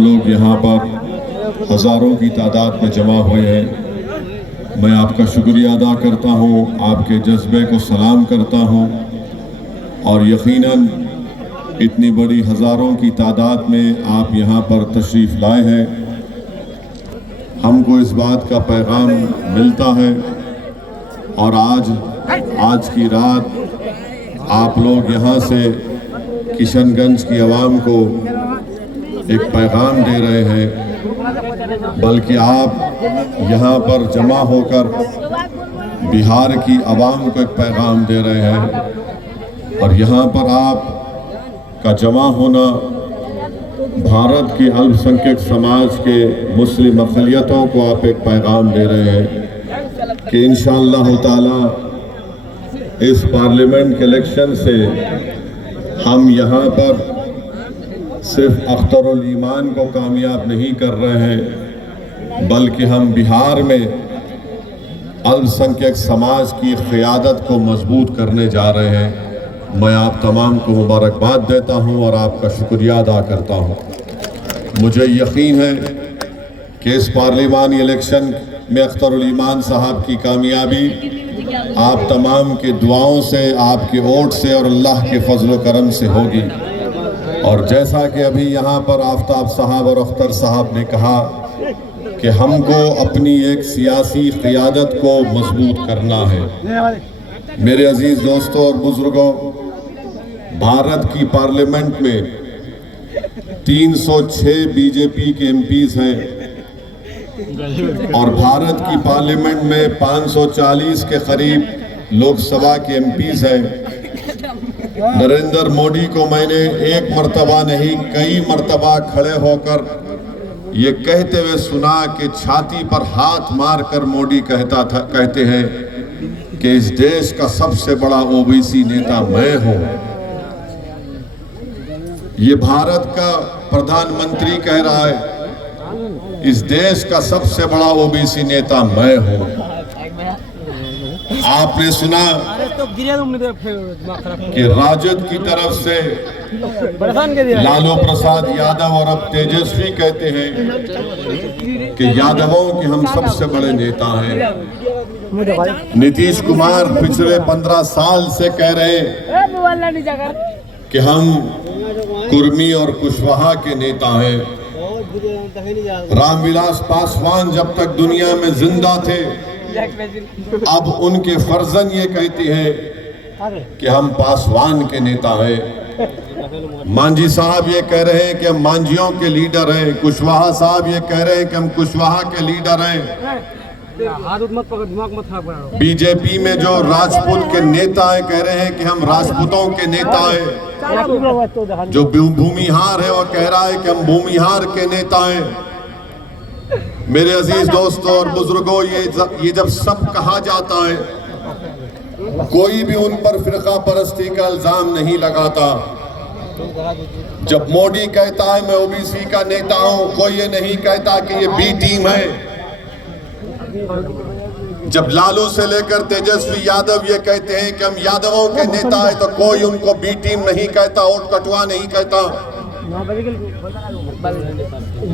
तमाम लोग यहाँ पर हज़ारों की तादाद में जमा हुए हैं, मैं आपका शुक्रिया अदा करता हूँ, आपके जज्बे को सलाम करता हूँ। और यकीनन इतनी बड़ी हज़ारों की तादाद में आप यहाँ पर तशरीफ़ लाए हैं, हमको इस बात का पैगाम मिलता है। और आज की रात आप लोग यहाँ से किशनगंज की आवाम को एक पैगाम दे रहे हैं, बल्कि आप यहाँ पर जमा होकर बिहार की आवाम को एक पैगाम दे रहे हैं। और यहाँ पर आप का जमा होना भारत के अल्पसंख्यक समाज के मुस्लिम अक़लियतों को आप एक पैगाम दे रहे हैं कि इंशाअल्लाह ताला इस पार्लियामेंट के इलेक्शन से हम यहाँ पर सिर्फ अख्तरुल ईमान को कामयाब नहीं कर रहे हैं, बल्कि हम बिहार में अल्पसंख्यक समाज की क़यादत को मजबूत करने जा रहे हैं। मैं आप तमाम को मुबारकबाद देता हूँ और आपका शुक्रिया अदा करता हूँ। मुझे यकीन है कि इस पार्लिमानी इलेक्शन में अख्तरुल ईमान साहब की कामयाबी आप तमाम के दुआओं से, आपके वोट से और अल्लाह के फजल करम से होगी। और जैसा कि अभी यहाँ पर आफ्ताब साहब और अख्तर साहब ने कहा कि हमको अपनी एक सियासी क़यादत को मजबूत करना है। मेरे अजीज़ दोस्तों और बुज़ुर्गों, भारत की पार्लियामेंट में 306 बीजेपी के एमपीज़ हैं और भारत की पार्लियामेंट में 540 के करीब लोकसभा के एमपीज़ हैं। नरेंद्र मोदी को मैंने एक मर्तबा नहीं कई मर्तबा खड़े होकर ये कहते हुए सुना कि छाती पर हाथ मारकर मोदी कहते हैं कि इस देश का सबसे बड़ा ओबीसी नेता मैं हूं। ये भारत का प्रधानमंत्री कह रहा है इस देश का सबसे बड़ा ओबीसी नेता मैं हूं। आपने सुना कि राजद की तरफ से लालू प्रसाद यादव और अब तेजस्वी कहते हैं कि यादवों के हम सबसे बड़े नेता हैं। नीतीश कुमार पिछले 15 साल से कह रहे हैं कि हम कुर्मी और कुशवाहा के नेता हैं। रामविलास पासवान जब तक दुनिया में जिंदा थे, अब उनके फर्जन ये कहते हैं कि हम पासवान के नेता हैं। मांझी साहब ये कह रहे हैं कि हम मांझियों के लीडर हैं। कुशवाहा साहब ये कह रहे हैं कि हम कुशवाहा के लीडर हैं। बीजेपी में जो राजपूत के नेता हैं कह रहे हैं कि हम राजपूतों के नेता हैं। जो भूमिहार है वो कह रहा है कि हम भूमिहार के नेता हैं। मेरे अजीज दोस्तों और बुजुर्गों, ये जब सब कहा जाता है, कोई भी उन पर फिरका परस्ती का इल्जाम नहीं लगाता। जब मोदी कहता है मैं ओबीसी का नेता हूं, कोई ये नहीं कहता कि ये बी टीम है। जब लालू से लेकर तेजस्वी यादव ये कहते हैं कि हम यादवों के नेता हैं, तो कोई उनको बी टीम नहीं कहता, वोट कटवा नहीं कहता।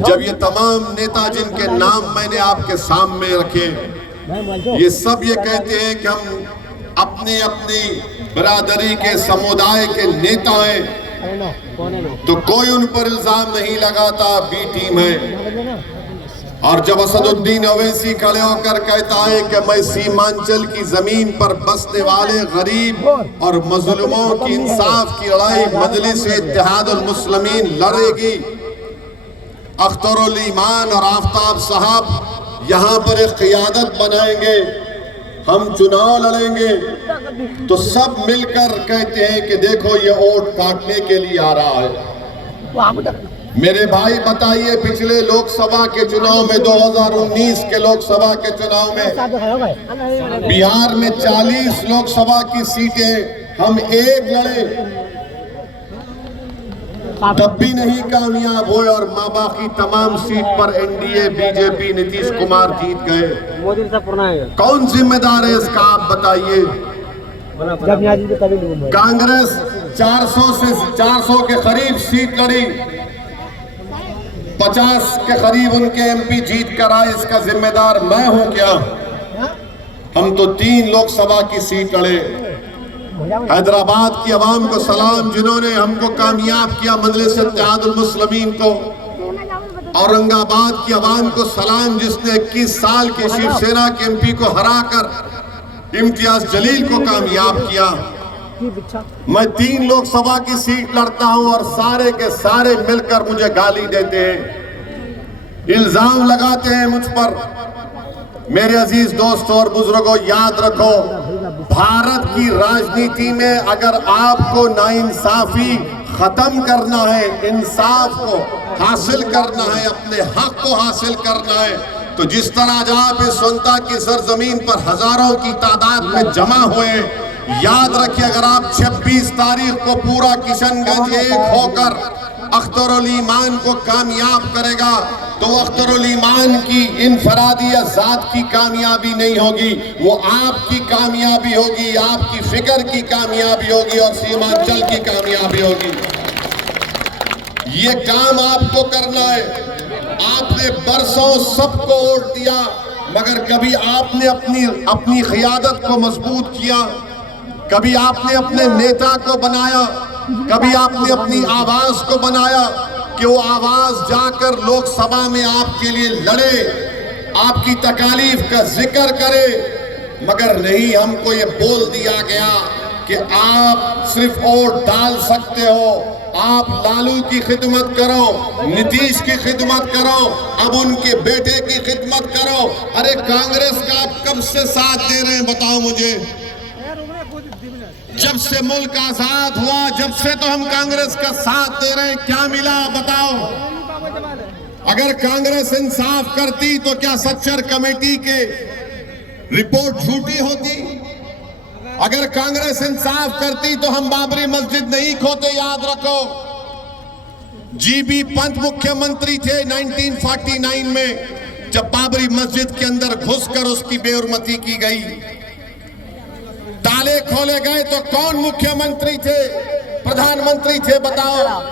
जब ये तमाम नेता जिनके नाम मैंने आपके सामने रखे, ये सब ये कहते हैं कि हम अपनी अपनी बरादरी के समुदाय के नेता हैं, तो कोई उन पर इल्जाम नहीं लगाता बी टीम है। और जब असदुद्दीन ओवैसी खड़े होकर कहता है कि मैं सीमांचल की जमीन पर बसने वाले गरीब और मजलूमों की इंसाफ की लड़ाई मजलिस इत्तेहादुल मुस्लिमीन लड़ेगी, अख्तरुल ईमान और आफ्ताब साहब यहाँ पर एक क़यादत बनाएंगे, हम चुनाव लड़ेंगे, तो सब मिलकर कहते हैं कि देखो ये वोट काटने के लिए आ रहा है। मेरे भाई बताइए, पिछले लोकसभा के चुनाव में 2019 के लोकसभा के चुनाव में बिहार में 40 लोकसभा की सीटें हम एक लड़े, तब भी नहीं कामयाब हुए और बाकी तमाम सीट पर एनडीए बीजेपी नीतीश कुमार जीत गए। कौन जिम्मेदार है इसका, आप बताइए। कांग्रेस 400 के करीब सीट लड़ी, 50 के करीब उनके एमपी जीत कर आए, इसका जिम्मेदार मैं हूं क्या? हम तो 3 लोकसभा की सीट लड़े। हैदराबाद की आवाम को सलाम, जिन्होंने हमको कामयाब किया मजलिस इत्तेहादुल मुस्लिमीन को। औरंगाबाद की आवाम को सलाम, जिसने 21 साल के शिवसेना के एमपी को हराकर इम्तियाज जलील को कामयाब किया। मैं 3 लोकसभा की सीट लड़ता हूं और सारे के सारे मिलकर मुझे गाली देते हैं, इल्जाम लगाते हैं मुझ पर। मेरे अजीज दोस्तों और बुजुर्गों, याद रखो, भारत की राजनीति में अगर आपको नाइंसाफी खत्म करना है, इंसाफ को हासिल करना है, अपने हक को हासिल करना है, तो जिस तरह आज आप इस सुनता की सरजमीन पर हजारों की तादाद में जमा हुए, याद रखिए, अगर आप 26 तारीख को पूरा किशनगंज एक होकर अख्तरुल ईमान को कामयाब करेगा, तो अख्तरुल ईमान की इनफरादी या जात की कामयाबी नहीं होगी, वो आपकी कामयाबी होगी, आपकी फिक्र की कामयाबी होगी और सीमांचल की कामयाबी होगी। ये काम आपको करना है। आपने बरसों सबको वोट दिया, मगर कभी आपने अपनी क़ियादत को मजबूत किया, कभी आपने अपने नेता को बनाया, कभी आपने अपनी आवाज को बनाया कि वो आवाज जाकर लोकसभा में आपके लिए लड़े, आपकी तकालीफ का जिक्र करे। मगर नहीं, हमको ये बोल दिया गया कि आप सिर्फ वोट डाल सकते हो, आप लालू की खिदमत करो, नीतीश की खिदमत करो, अब उनके बेटे की खिदमत करो। अरे कांग्रेस का आप कब से साथ दे रहे हैं, बताओ मुझे? जब से मुल्क आजाद हुआ, जब से तो हम कांग्रेस का साथ दे रहे हैं, क्या मिला बताओ? अगर कांग्रेस इंसाफ करती तो क्या सच्चर कमेटी के रिपोर्ट झूठी होती? अगर कांग्रेस इंसाफ करती तो हम बाबरी मस्जिद नहीं खोते। याद रखो, जीबी पंत मुख्यमंत्री थे 1949 में, जब बाबरी मस्जिद के अंदर घुसकर उसकी बेहुरमती की गई, ताले खोले गए, तो कौन मुख्यमंत्री थे, प्रधानमंत्री थे, बताओ?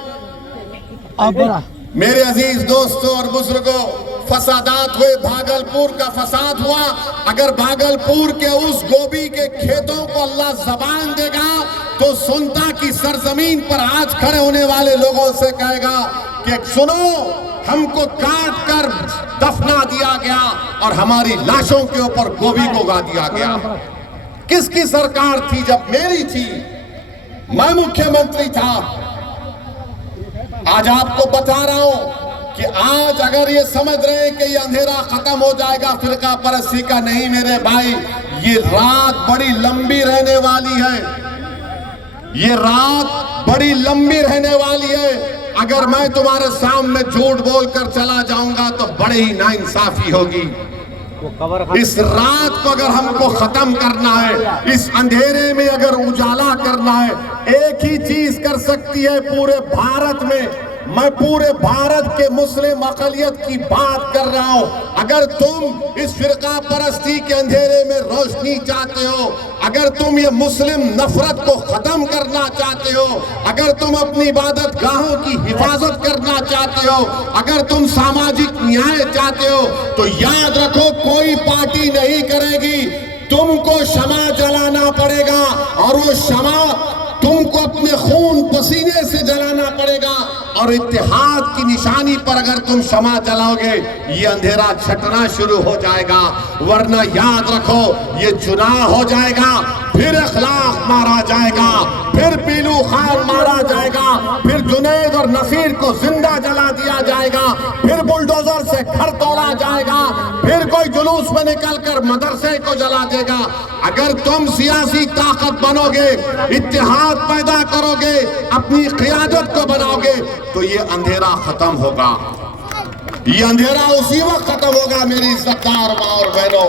मेरे अजीज दोस्तों और बुजुर्गों, फसादात हुए, भागलपुर का फसाद हुआ। अगर भागलपुर के उस गोभी के खेतों को अल्लाह जबान देगा, तो सुनता की सरजमीन पर आज खड़े होने वाले लोगों से कहेगा कि सुनो, हमको काट कर दफना दिया गया और हमारी लाशों के ऊपर गोभी को उगा दिया गया। किसकी सरकार थी? जब मेरी थी, मैं मुख्यमंत्री था। आज आपको बता रहा हूं कि आज अगर ये समझ रहे हैं कि ये अंधेरा खत्म हो जाएगा फिरका परस्ती का, नहीं मेरे भाई, ये रात बड़ी लंबी रहने वाली है, ये रात बड़ी लंबी रहने वाली है। अगर मैं तुम्हारे सामने झूठ बोलकर चला जाऊंगा तो बड़ी ही नाइंसाफी होगी। इस रात को अगर हमको खत्म करना है, इस अंधेरे में अगर उजाला करना है, एक ही चीज कर सकती है पूरे भारत में। मैं पूरे भारत के मुस्लिम अक़लियत की बात कर रहा हूं। अगर तुम इस फिरका परस्ती के अंधेरे में रोशनी चाहते हो, अगर तुम ये मुस्लिम नफरत को खत्म करना चाहते हो, अगर तुम अपनी इबादत गाहों की हिफाजत करना चाहते हो, अगर तुम सामाजिक न्याय चाहते हो, तो याद रखो, कोई पार्टी नहीं करेगी। तुमको शमा जलाना पड़ेगा और वो शमा तुमको अपने खून पसीने से जलाना पड़ेगा। और इत्तेहाद की निशानी पर अगर तुम शमा जलाओगे, ये अंधेरा छटना शुरू हो जाएगा। वरना याद रखो, ये चुनाव हो जाएगा, फिर अखलाक मारा जाएगा, फिर पीलू खान मारा जाएगा, फिर जुनैद और नसीर को जिंदा जला दिया जाएगा, फिर बुलडोजर से घर तोड़ा जाएगा, फिर कोई जुलूस में निकलकर मदरसे को जला देगा। अगर तुम सियासी ताकत बनोगे, इत्तेहाद पैदा करोगे, अपनी क़ियादत को बनाओगे, तो ये अंधेरा खत्म होगा। ये अंधेरा उसी वक्त खत्म होगा। मेरी इज्जतदार माँ और बहनों,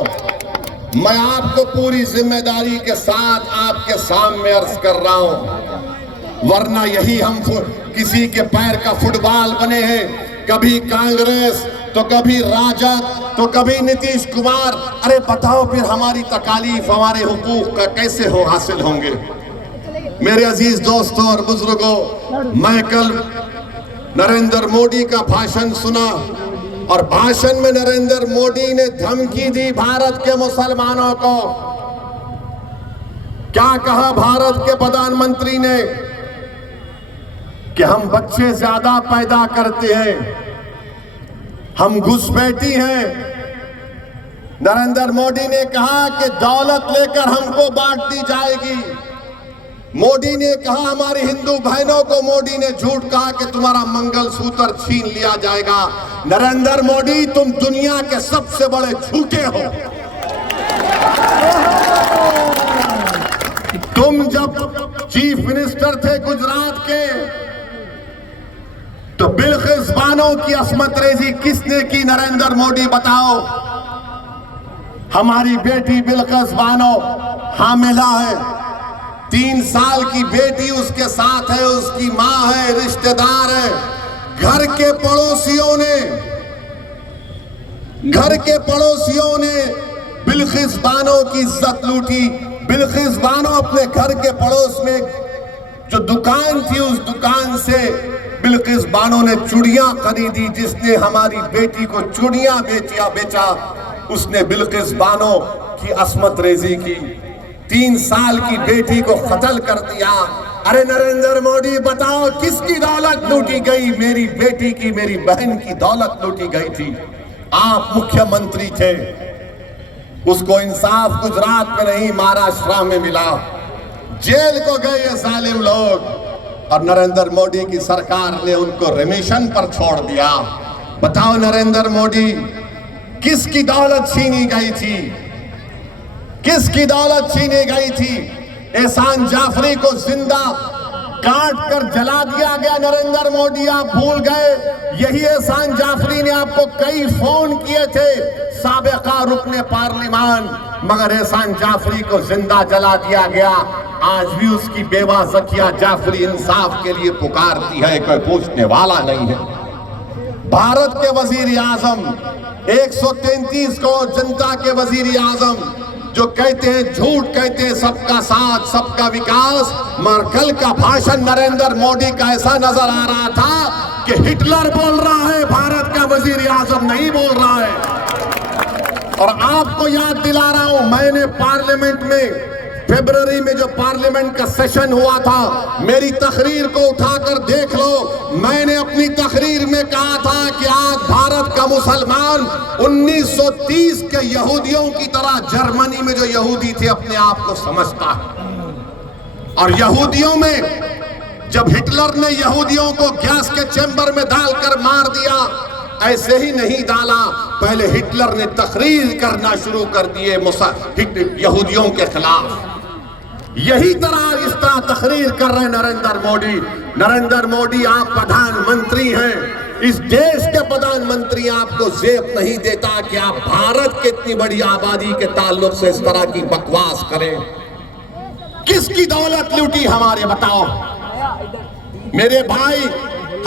मैं आपको पूरी जिम्मेदारी के साथ आपके सामने अर्ज कर रहा हूं। वरना यही हम किसी के पैर का फुटबॉल बने हैं, कभी कांग्रेस तो कभी राजद तो कभी नीतीश कुमार। अरे बताओ, फिर हमारी तकालीफ, हमारे हुकूक का कैसे हो हासिल होंगे? मेरे अजीज दोस्तों और बुजुर्गों, मैं कल नरेंद्र मोदी का भाषण सुना और भाषण में नरेंद्र मोदी ने धमकी दी भारत के मुसलमानों को। क्या कहा भारत के प्रधानमंत्री ने कि हम बच्चे ज्यादा पैदा करते हैं, हम घुसपैठी हैं। नरेंद्र मोदी ने कहा कि दौलत लेकर हमको बांट दी जाएगी। मोदी ने कहा हमारे हिंदू बहनों को, मोदी ने झूठ कहा कि तुम्हारा मंगलसूत्र छीन लिया जाएगा। नरेंद्र मोदी, तुम दुनिया के सबसे बड़े झूठे हो। तुम जब चीफ मिनिस्टर थे गुजरात के, तो बिल्किस बानो की अस्मत रेजी किसने की? नरेंद्र मोदी बताओ। हमारी बेटी बिल्किस बानो हामिला है, 3 साल की बेटी उसके साथ है, उसकी मां है, रिश्तेदार है। घर के पड़ोसियों ने बिल्किस बानो की इज्जत लूटी। बिल्किस बानो अपने घर के पड़ोस में जो दुकान थी, उस दुकान से बिल्किस बानो ने चूड़ियां खरीदी। जिसने हमारी बेटी को चूड़ियां बेचा उसने बिल्किस बानो की अस्मत रेजी की, 3 साल की बेटी को कत्ल कर दिया। अरे नरेंद्र मोदी, बताओ किसकी दौलत लूटी गई? मेरी बेटी की, मेरी बहन की दौलत लूटी गई थी। आप मुख्यमंत्री थे, उसको इंसाफ गुजरात में नहीं महाराष्ट्र में मिला। जेल को गए ये जालिम लोग, और नरेंद्र मोदी की सरकार ने उनको रिमिशन पर छोड़ दिया। बताओ नरेंद्र मोदी, किसकी दौलत छीनी गई थी? किसकी दौलत छीनी गई थी? एहसान जाफरी को जिंदा काट कर जला दिया गया। नरेंद्र मोदी, आप भूल गए? यही एहसान जाफरी ने आपको कई फोन किए थे, साबिका रुकने पार्लिमान, मगर एहसान जाफरी को जिंदा जला दिया गया। आज भी उसकी बेवा ज़किया जाफरी इंसाफ के लिए पुकारती है, कोई पूछने वाला नहीं है। भारत के वजीर आजम 133 को जनता के वजीर आजम जो कहते हैं, झूठ कहते हैं सबका साथ सबका विकास, मगर कल का भाषण नरेंद्र मोदी का ऐसा नजर आ रहा था कि हिटलर बोल रहा है, भारत का वजीर आजम नहीं बोल रहा है। और आपको याद दिला रहा हूं, मैंने पार्लियामेंट में फरवरी में जो पार्लियामेंट का सेशन हुआ था, मेरी तकरीर को उठाकर देख लो। मैंने अपनी तकरीर में कहा था कि आज भारत का मुसलमान 1930 के यहूदियों की तरह जर्मनी में जो यहूदी थे अपने आप को समझता है। और यहूदियों में जब हिटलर ने यहूदियों को गैस के चैम्बर में डालकर मार दिया, ऐसे ही नहीं डाला, पहले हिटलर ने तकरीर करना शुरू कर दिए यहूदियों के खिलाफ। यही तरह इस तरह तकरीर कर रहे नरेंद्र मोदी। नरेंद्र मोदी, आप प्रधानमंत्री हैं, इस देश के प्रधानमंत्री, आपको जेब नहीं देता कि आप भारत की इतनी बड़ी आबादी के ताल्लुक से इस तरह की बकवास करें। किसकी दौलत लूटी हमारे, बताओ मेरे भाई।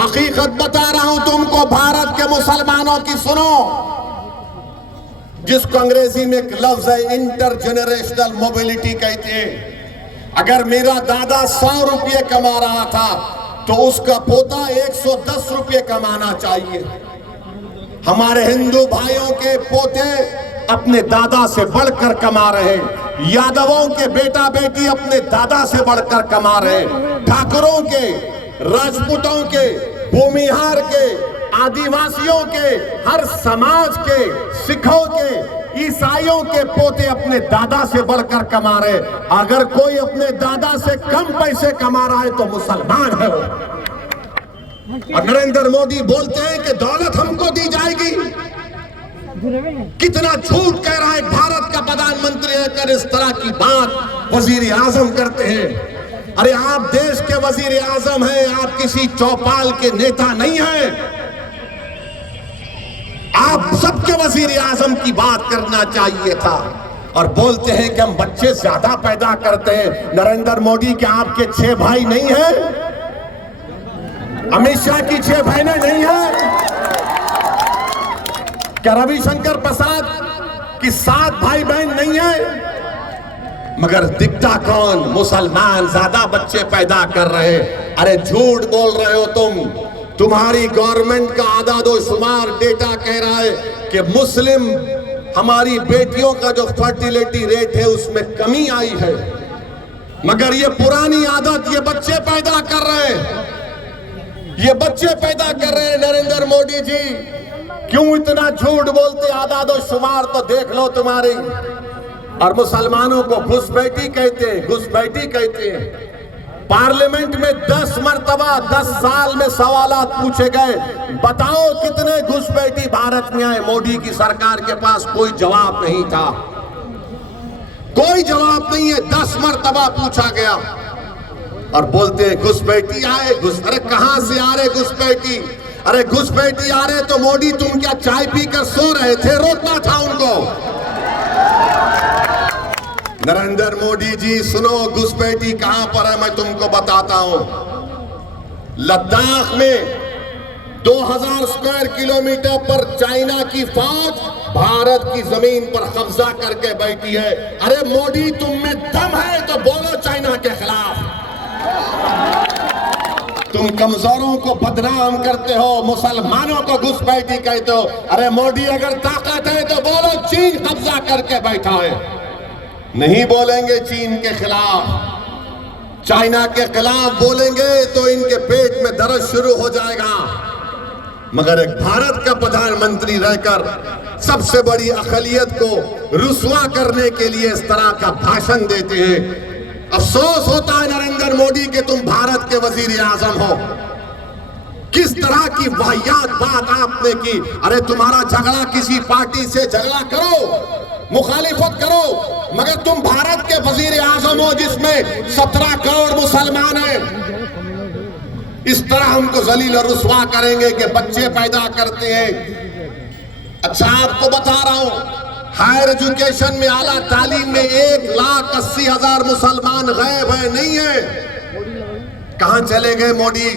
हकीकत बता रहा हूं तुमको, भारत के मुसलमानों की सुनो, जिसको अंग्रेजी में एक लफ्ज है इंटरजेनरेशनल मोबिलिटी कहते हैं। अगर मेरा दादा 100 रुपये कमा रहा था तो उसका पोता 110 रुपये कमाना चाहिए। हमारे हिंदू भाइयों के पोते अपने दादा से बढ़कर कमा रहे, यादवों के बेटा बेटी अपने दादा से बढ़कर कमा रहे, ठाकुरों के, राजपूतों के, भूमिहार के, आदिवासियों के, हर समाज के, सिखों के, ईसाइयों के पोते अपने दादा से बढ़कर कमा रहे। अगर कोई अपने दादा से कम पैसे कमा रहा है तो मुसलमान है वो। और नरेंद्र मोदी बोलते हैं कि दौलत हमको दी जाएगी। कितना झूठ कह रहा है भारत का प्रधानमंत्री होकर इस तरह की बात वजीर आजम करते हैं। अरे आप देश के वजीर आजम हैं, आप किसी चौपाल के नेता नहीं हैं। आप सबके वजीर आजम की बात करना चाहिए था। और बोलते हैं कि हम बच्चे ज्यादा पैदा करते हैं। नरेंद्र मोदी, क्या आपके 6 भाई नहीं हैं? अमित शाह की 6 बहनें नहीं हैं? क्या रविशंकर प्रसाद की 7 भाई बहन नहीं है? मगर दिखता कौन? मुसलमान ज्यादा बच्चे पैदा कर रहे। अरे झूठ बोल रहे हो तुम। तुम्हारी गवर्नमेंट का आदादोशुमार डेटा कह रहा है कि मुस्लिम हमारी बेटियों का जो फर्टिलिटी रेट है उसमें कमी आई है, मगर ये पुरानी आदत ये बच्चे पैदा कर रहे हैं, ये बच्चे पैदा कर रहे हैं। नरेंद्र मोदी जी क्यों इतना झूठ बोलते? आदादोशुमार तो देख लो तुम्हारी। और मुसलमानों को घुसपैठी कहते हैं, घुसपैठी कहते हैं। पार्लियामेंट में 10 मरतबा 10 साल में सवालात पूछे गए, बताओ कितने घुसपैठी भारत में आए? मोदी की सरकार के पास कोई जवाब नहीं था, कोई जवाब नहीं है। 10 मरतबा पूछा गया और बोलते हैं घुसपैठी आए। अरे कहां से आ रहे घुसपैठी? अरे घुसपैठी आ रहे तो मोदी तुम क्या चाय पीकर सो रहे थे? रोकना था उनको। नरेंद्र मोदी जी सुनो, घुसपैठी कहां पर है मैं तुमको बताता हूं। लद्दाख में 2000 स्क्वायर किलोमीटर पर चाइना की फौज भारत की जमीन पर कब्जा करके बैठी है। अरे मोदी तुम में दम है तो बोलो चाइना के खिलाफ। तुम कमजोरों को बदनाम करते हो, मुसलमानों को घुसपैठी कहते हो। अरे मोदी अगर ताकत है तो बोलो चीन कब्जा करके बैठा है। नहीं बोलेंगे चीन के खिलाफ, चाइना के खिलाफ बोलेंगे तो इनके पेट में दर्द शुरू हो जाएगा। मगर एक भारत का प्रधानमंत्री रहकर सबसे बड़ी अक़लियत को रुसवा करने के लिए इस तरह का भाषण देते हैं। अफसोस होता है नरेंद्र मोदी कि तुम भारत के वजीर आजम हो। किस तरह की वाहियात बात आपने की। अरे तुम्हारा झगड़ा किसी पार्टी से झगड़ा करो, मुखालिफत करो, मगर तुम भारत के वजीर आजम हो जिसमें 17 करोड़ मुसलमान हैं। इस तरह हमको जलील और रुसवा करेंगे कि बच्चे पैदा करते हैं। अच्छा आपको बता रहा हूं, हायर एजुकेशन में, आला तालीम में 1,80,000 मुसलमान गायब है, नहीं है। कहां चले गए मोदी?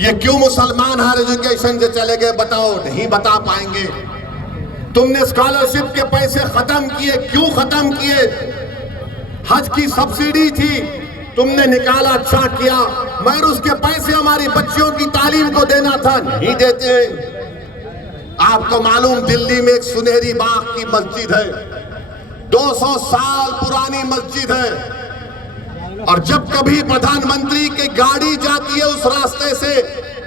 ये क्यों मुसलमान हायर एजुकेशन से चले गए? बताओ, नहीं बता पाएंगे। तुमने स्कॉलरशिप के पैसे खत्म किए, क्यों खत्म किए? हज की सब्सिडी थी, तुमने निकाला, अच्छा किया, मगर उसके पैसे हमारी बच्चियों की तालीम को देना था, नहीं देते। आपको मालूम दिल्ली में एक सुनहरी बाग की मस्जिद है, 200 साल पुरानी मस्जिद है। और जब कभी प्रधानमंत्री की गाड़ी जाती है उस रास्ते से,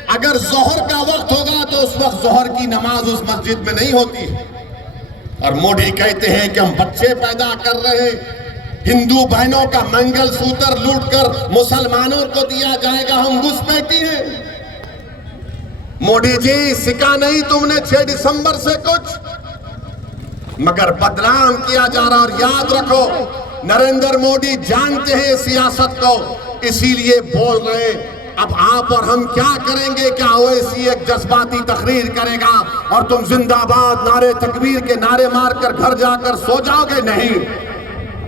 अगर जोहर का वक्त होगा तो उस वक्त जोहर की नमाज उस मस्जिद में नहीं होती। और मोदी कहते हैं कि हम बच्चे पैदा कर रहे हैं, हिंदू बहनों का मंगलसूत्र लूटकर मुसलमानों को दिया जाएगा, हम घुसपैठी हैं। मोदी जी सिखा नहीं तुमने 6 दिसंबर से कुछ, मगर बदनाम किया जा रहा। और याद रखो, नरेंद्र मोदी जानते हैं सियासत को, इसीलिए बोल रहे। अब आप और हम क्या करेंगे? क्या ओवैसी एक जज्बाती तकरीर करेगा और तुम जिंदाबाद नारे तकबीर के नारे मारकर घर जाकर सो जाओगे? नहीं।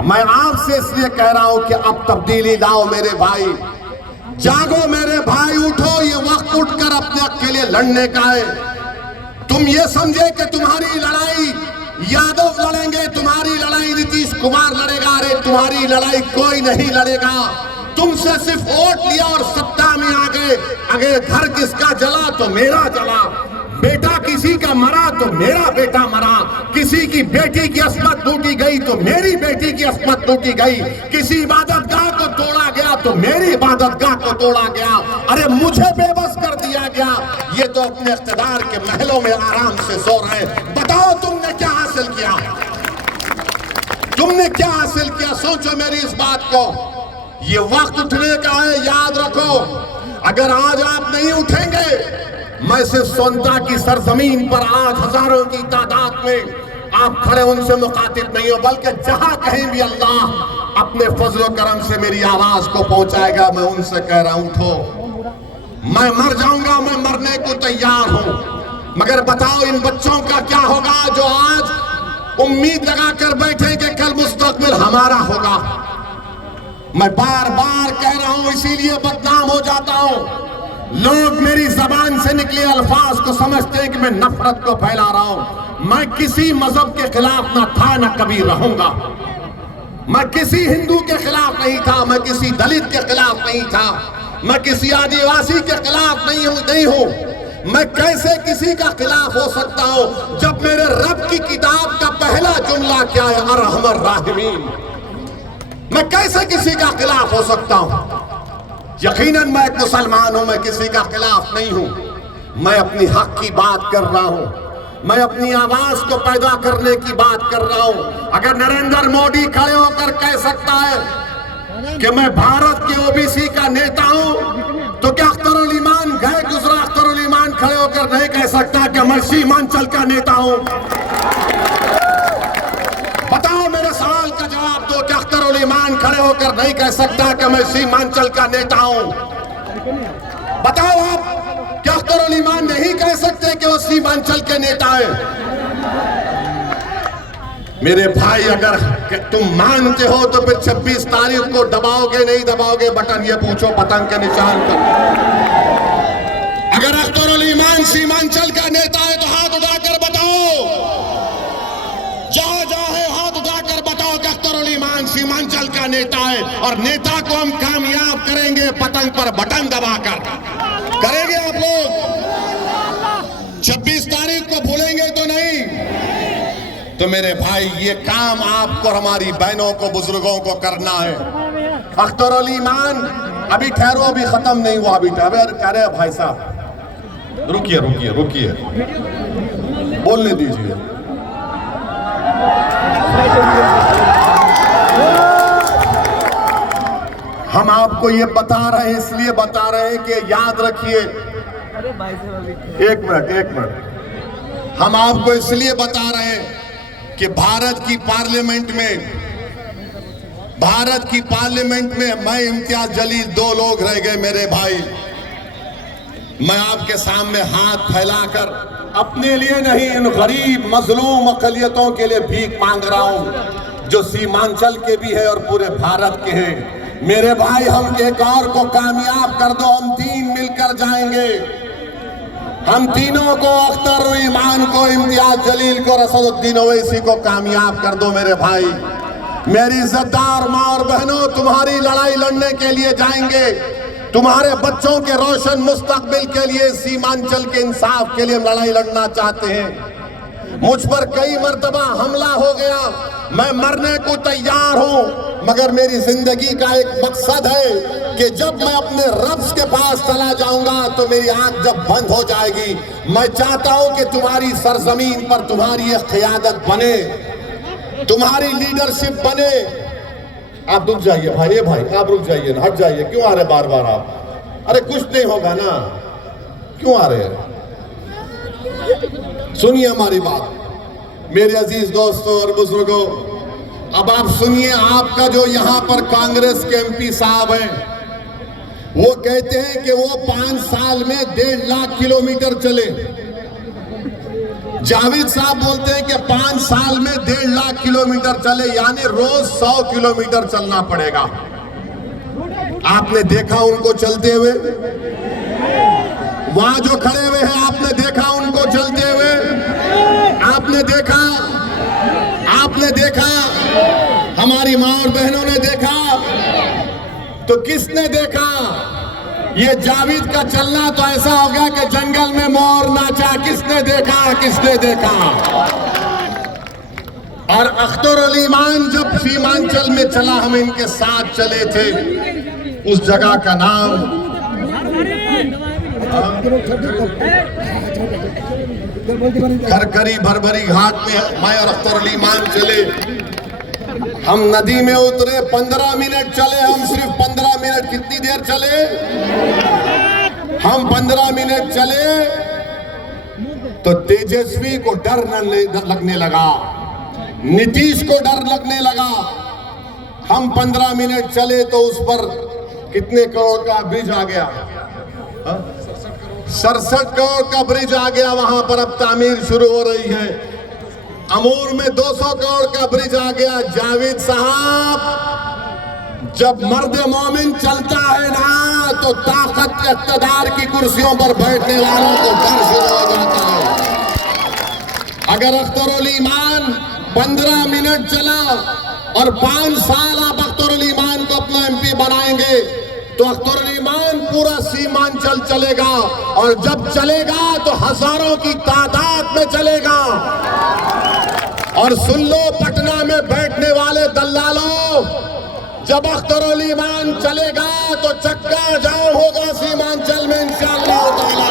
मैं आपसे इसलिए कह रहा हूं कि अब तब्दीली लाओ मेरे भाई, जागो मेरे भाई, उठो। ये वक्त उठकर अपने हक के लिए लड़ने का है। तुम ये समझे कि तुम्हारी लड़ाई यादव लड़ेंगे, तुम्हारी लड़ाई नीतीश कुमार लड़ेगा। अरे तुम्हारी लड़ाई कोई नहीं लड़ेगा। तुमसे सिर्फ वोट लिया और सत्ता में आ गए। अगर घर किसका जला तो मेरा जला, बेटा किसी का मरा तो मेरा बेटा मरा, किसी की बेटी की अस्मत लूटी गई तो मेरी बेटी की अस्मत लूटी गई, किसी इबादतगाह को तोड़ा गया तो मेरी इबादतगाह को तोड़ा गया। अरे मुझे बेबस कर दिया गया। ये तो अपने इख्तिदार के महलों में आराम से सो रहे। बताओ तुमने क्या हासिल किया? तुमने क्या हासिल किया? सोचो मेरी इस बात को। ये वक्त उठने का है, याद रखो। अगर आज आप नहीं उठेंगे, मैं सिर्फ सोनता की सरजमीन पर आज हजारों की तादाद में आप खड़े उनसे मुखातिब नहीं हो, बल्कि जहां कहीं भी अल्लाह अपने फजल करम से मेरी आवाज को पहुंचाएगा, मैं उनसे कह रहा हूं उठो। मैं मर जाऊंगा, मैं मरने को तैयार हूं, मगर बताओ इन बच्चों का क्या होगा जो आज उम्मीद लगाकर बैठे कि कल मुस्तकबिल हमारा होगा। मैं बार बार कह रहा हूं, इसीलिए बदनाम हो जाता हूं। लोग मेरी जबान से निकले अल्फाज को समझते हैं कि मैं नफरत को फैला रहा हूं। मैं किसी मजहब के खिलाफ ना था, ना कभी रहूंगा। मैं किसी हिंदू के खिलाफ नहीं था, मैं किसी दलित के खिलाफ नहीं था। मैं किसी आदिवासी के खिलाफ नहीं हूं। मैं कैसे किसी का खिलाफ हो सकता हूं जब मेरे रब की किताब का पहला जुमला क्या है, अरहमर राहिमीन। मैं कैसे किसी का खिलाफ हो सकता हूं? यकीनन मैं एक मुसलमान हूं, मैं किसी का खिलाफ नहीं हूं। मैं अपनी हक की बात कर रहा हूं, मैं अपनी आवाज को पैदा करने की बात कर रहा हूं। अगर नरेंद्र मोदी खड़े होकर कह सकता है कि मैं भारत के ओबीसी का नेता हूं, तो क्या अख्तरुल ईमान गए गुजरा अख्तरुल ईमान खड़े होकर नहीं कह सकता कि मैं सीमांचल का नेता हूं? बताओ, मेरे सवाल का जवाब दो। क्या अख्तरुल ईमान खड़े होकर नहीं कह सकता कि मैं सीमांचल का नेता हूं? बताओ आप, क्या अख्तरुल ईमान नहीं कह सकते कि वो सीमांचल के नेता है? मेरे भाई, अगर तुम मानते हो तो फिर 26 तारीख को दबाओगे नहीं दबाओगे बटन, ये पूछो पतंग के निशान पर। अगर अख्तरुल ईमान सीमांचल का नेता है तो हाथ उठाकर बताओ, जहां है हाथ उठाकर बताओ कि अख्तरुल ईमान सीमांचल का नेता है। और नेता को हम कामयाब करेंगे पतंग पर बटन दबाकर। करेंगे आप लोग? 26 तारीख को भूलेंगे तो नहीं? तो मेरे भाई, ये काम आपको, हमारी बहनों को, बुजुर्गों को करना है। अख्तरुल ईमान, अभी ठहरो, अभी खत्म नहीं हुआ, अभी कह रहे भाई साहब, रुकिए रुकिए रुकिए, बोलने दीजिए। हम आपको ये बता रहे हैं, इसलिए बता रहे हैं कि याद रखिए। एक मिनट, हम आपको इसलिए बता रहे हैं कि भारत की पार्लियामेंट में मैं, इम्तियाज जलील, 2 लोग रह गए मेरे भाई। मैं आपके सामने हाथ फैलाकर अपने लिए नहीं, इन गरीब मजलूम अक़लियतों के लिए भीख मांग रहा हूं, जो सीमांचल के भी है और पूरे भारत के हैं। मेरे भाई, हम एक और को कामयाब कर दो, हम 3 मिलकर जाएंगे। हम तीनों को, अख्तरुल ईमान को, इम्तियाज जलील को, असदुद्दीन ओवैसी को कामयाब कर दो मेरे भाई। मेरी इज्जतदार माँ और बहनों, तुम्हारी लड़ाई लड़ने के लिए जाएंगे। तुम्हारे बच्चों के रोशन मुस्तकबिल के लिए, सीमांचल के इंसाफ के लिए हम लड़ाई लड़ना चाहते हैं। मुझ पर कई मर्तबा हमला हो गया, मैं मरने को तैयार हूं, मगर मेरी जिंदगी का एक मकसद है कि जब मैं अपने रब के पास चला जाऊंगा तो मेरी आंख जब बंद हो जाएगी। मैं चाहता हूं कि तुम्हारी सरजमीन पर तुम्हारी एक क़यादत बने, तुम्हारी लीडरशिप बने। आप रुक जाइए भाई, आप रुक जाइए ना, हट जाइए। क्यों आ रहे बार बार आप? अरे कुछ नहीं होगा ना, क्यों आ रहे हैं? सुनिए हमारी बात, मेरे अजीज दोस्तों और बुजुर्गों। अब आप सुनिए, आपका जो यहाँ पर कांग्रेस के MP साहब हैं, वो कहते हैं कि वो 5 साल में 1.5 लाख किलोमीटर चले। जावेद साहब बोलते हैं कि 5 साल में 1.5 लाख किलोमीटर चले, यानी रोज 100 किलोमीटर चलना पड़ेगा। आपने देखा उनको चलते हुए? वहां जो खड़े हुए हैं, आपने देखा उनको चलते हुए? आपने देखा, हमारी माँ और बहनों ने देखा। तो किसने देखा? ये जावेद का चलना तो ऐसा हो गया कि जंगल में मोर नाचा। किसने देखा? और अख्तरुल ईमान जब सीमांचल में चला, हम इनके साथ चले थे। उस जगह का नाम खरखरी भरभरी घाट में मैं और अख्तरुल ईमान चले। हम नदी में उतरे, 15 मिनट चले हम, सिर्फ 15 मिनट। कितनी देर चले? हम 15 मिनट चले तो तेजस्वी को डर लगने लगा, नीतीश को डर लगने लगा। हम 15 मिनट चले तो उस पर कितने करोड़ का ब्रिज आ गया? 67 करोड़ का ब्रिज आ गया। वहां पर अब तामीर शुरू हो रही है। अमूर में 200 करोड़ का ब्रिज आ गया। जावेद साहब, जब मर्द मोमिन चलता है ना, तो ताकत इक़्तिदार की कुर्सियों पर बैठने वालों को डर शुरू हो जाता है। अगर अख्तरुल ईमान 15 मिनट चला और 5 साल आप अख्तरुल ईमान को अपना MP बनाएंगे, तो अख्तरुल ईमान सीमांचल चलेगा, और जब चलेगा तो हजारों की तादाद में चलेगा। और सुन लो पटना में बैठने वाले दल्लालों, जब अख्तरुल ईमान चलेगा तो चक्का जाम होगा सीमांचल में इंशाअल्लाह ताला।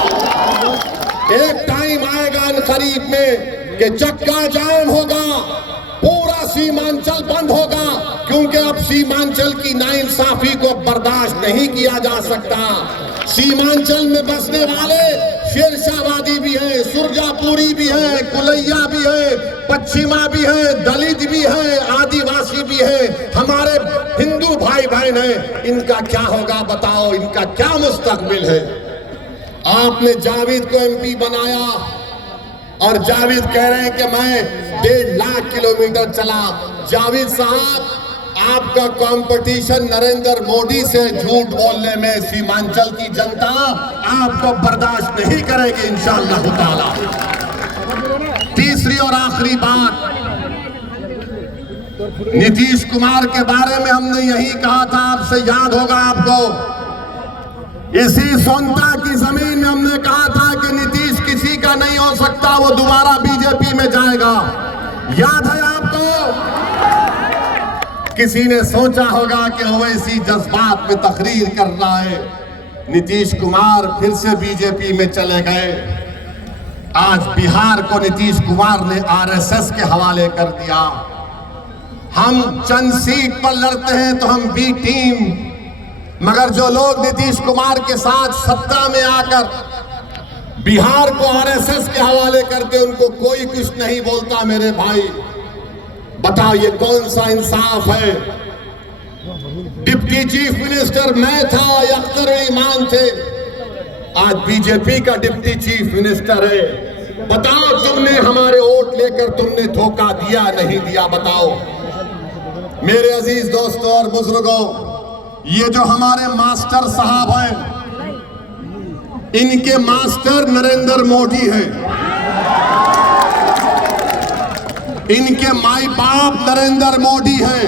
एक टाइम आएगा इन करीब में कि चक्का जाम होगा, पूरा सीमांचल बंद होगा, क्योंकि अब सीमांचल की नाइंसाफी को बर्दाश्त नहीं किया जा सकता। सीमांचल में बसने वाले शेरशाहवादी भी है, सुरजापुरी भी है, कुलैया भी है, पश्चिमा भी है, दलित भी है, आदिवासी भी है, हमारे हिंदू भाई बहन है। इनका क्या होगा बताओ, इनका क्या मुस्तकबिल है? आपने जावेद को एमपी बनाया और जावेद कह रहे हैं कि मैं 1.5 लाख किलोमीटर चला। जावेद साहब, आपका कंपटीशन नरेंद्र मोदी से झूठ बोलने में सीमांचल की जनता आपको बर्दाश्त नहीं करेगी इंशाअल्लाह ताला। तीसरी और आखिरी बात, नीतीश कुमार के बारे में हमने यही कहा था, आपसे याद होगा आपको, इसी सोनता की जमीन में हमने कहा था कि नीतीश किसी का नहीं हो सकता, वो दोबारा बीजेपी में जाएगा। याद है आपको? किसी ने सोचा होगा कि ओवैसी जज्बात में तकरीर कर रहा है, नीतीश कुमार फिर से बीजेपी में चले गए। आज बिहार को नीतीश कुमार ने आरएसएस के हवाले कर दिया। हम चंद सीट पर लड़ते हैं तो हम बी टीम, मगर जो लोग नीतीश कुमार के साथ सत्ता में आकर बिहार को आरएसएस के हवाले करते, उनको कोई कुछ नहीं बोलता। मेरे भाई बताओ, ये कौन सा इंसाफ है? डिप्टी चीफ मिनिस्टर मैं था, अख्तरुल ईमान थे, आज बीजेपी का डिप्टी चीफ मिनिस्टर है। बताओ, तुमने हमारे वोट लेकर तुमने धोखा दिया नहीं दिया? बताओ मेरे अजीज दोस्तों और बुजुर्गों, ये जो हमारे मास्टर साहब हैं, इनके मास्टर नरेंद्र मोदी हैं, इनके माई बाप नरेंद्र मोदी हैं।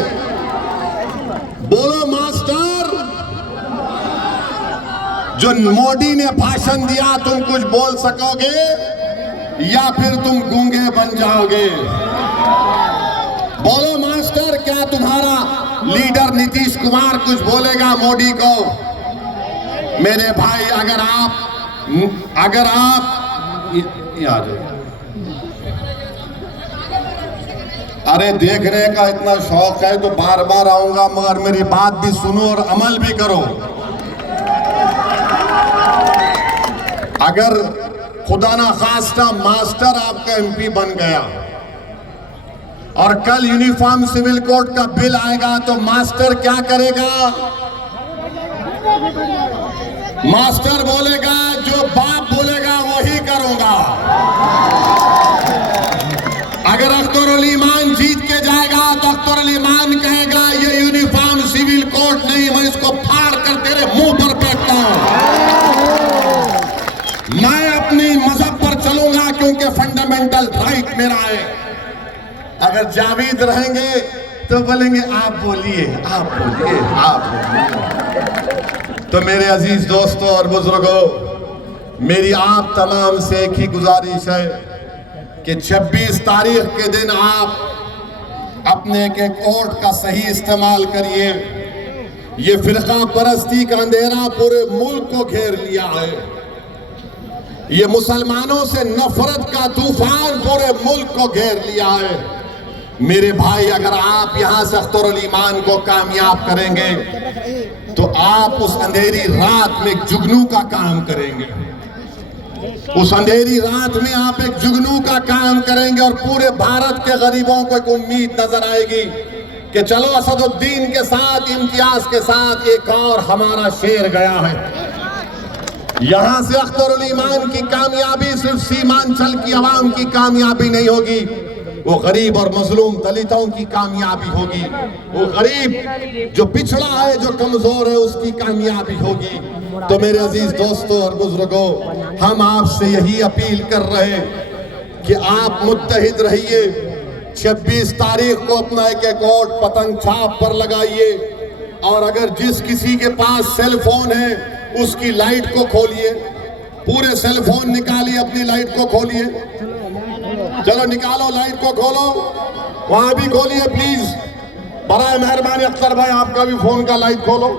बोलो मास्टर, जो मोदी ने भाषण दिया तुम कुछ बोल सकोगे या फिर तुम गूंगे बन जाओगे? बोलो मास्टर, क्या तुम्हारा लीडर नीतीश कुमार कुछ बोलेगा मोदी को? मेरे भाई, अगर आप आ जाओ। अरे देखने का इतना शौक है तो बार बार आऊंगा, मगर मेरी बात भी सुनो और अमल भी करो। अगर खुदा ना खास्ता मास्टर आपका एमपी बन गया और कल यूनिफॉर्म सिविल कोड का बिल आएगा तो मास्टर क्या करेगा? मास्टर बोलेगा जो बाप बोलेगा वही करूंगा। अगर अख्तरुल ईमान जीत के जाएगा तो अख्तरुल ईमान कहेगा ये यूनिफॉर्म सिविल कोड नहीं, मैं इसको फाड़ कर तेरे मुंह पर फेंकता हूं। मैं अपनी मजहब पर चलूंगा क्योंकि फंडामेंटल राइट मेरा है। अगर जावेद रहेंगे तो बोलेंगे आप बोलिए, आप बोलिए, आप बोलिए। तो मेरे अजीज दोस्तों और बुजुर्गों, मेरी आप तमाम से एक ही गुजारिश है कि 26 तारीख के दिन आप अपने एक वोट का सही इस्तेमाल करिए। ये फिरका परस्ती का अंधेरा पूरे मुल्क को घेर लिया है। ये मुसलमानों से नफरत का तूफान पूरे मुल्क को घेर लिया है। मेरे भाई, अगर आप यहां से अख्तरुल ईमान को कामयाब करेंगे तो आप उस अंधेरी रात में एक जुगनू का काम करेंगे। उस अंधेरी रात में आप एक जुगनू का काम करेंगे और पूरे भारत के गरीबों को एक उम्मीद नजर आएगी कि चलो असदुद्दीन के साथ, इम्तियाज के साथ एक और हमारा शेर गया है। यहां से अख्तरुल ईमान की कामयाबी सिर्फ सीमांचल की आवाम की कामयाबी नहीं होगी, वो गरीब और मजलूम दलितों की कामयाबी होगी। वो गरीब जो पिछड़ा है, जो कमजोर है, उसकी कामयाबी होगी। तो मेरे अजीज दोस्तों और बुजुर्गों, हम आपसे यही अपील कर रहे हैं कि आप मुत्तहिद रहिए। 26 तारीख को अपना एक वोट पतंग छाप पर लगाइए, और अगर जिस किसी के पास सेल फोन है उसकी लाइट को खोलिए, पूरे सेल फोन निकालिए, अपनी लाइट को खोलिए। चलो निकालो, लाइट को खोलो, वहां भी खोलिए प्लीज। बड़ा मेहरबानी अख्तर भाई, आपका भी फोन का लाइट खोलो।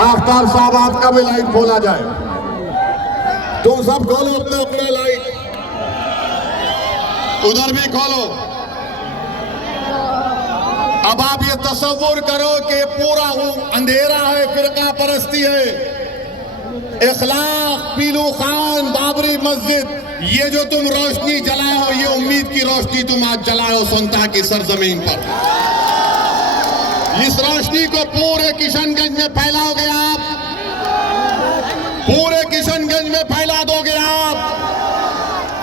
आफ्तार साहब, आपका भी लाइट खोला जाए। तुम सब खोलो अपना अपना लाइट, उधर भी खोलो। अब आप ये तसव्वुर करो कि पूरा अंधेरा है, फिरका परस्ती है, इखलाक, पीलू खान, बाबरी मस्जिद, ये जो तुम रोशनी जलाए हो, ये उम्मीद की रोशनी तुम आज जलाए हो संता की सरजमीन पर। इस रोशनी को पूरे किशनगंज में फैलाओगे आप, पूरे किशनगंज में फैला दोगे आप।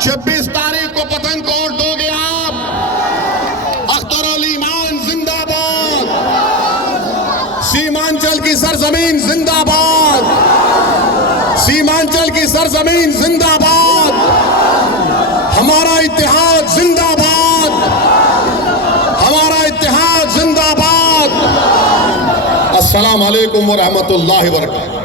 26 तारीख को पतंगकोट दोगे आप। अख्तरुल ईमान जिंदाबाद, सीमांचल की सरजमीन जिंदाबाद, सीमांचल की सरजमीन जिंदाबाद, हमारा इत्तेहाद जिंदाबाद, हमारा इत्तेहाद जिंदाबाद। अस्सलाम वालेकुम व रहमतुल्लाहि व बरकातहू।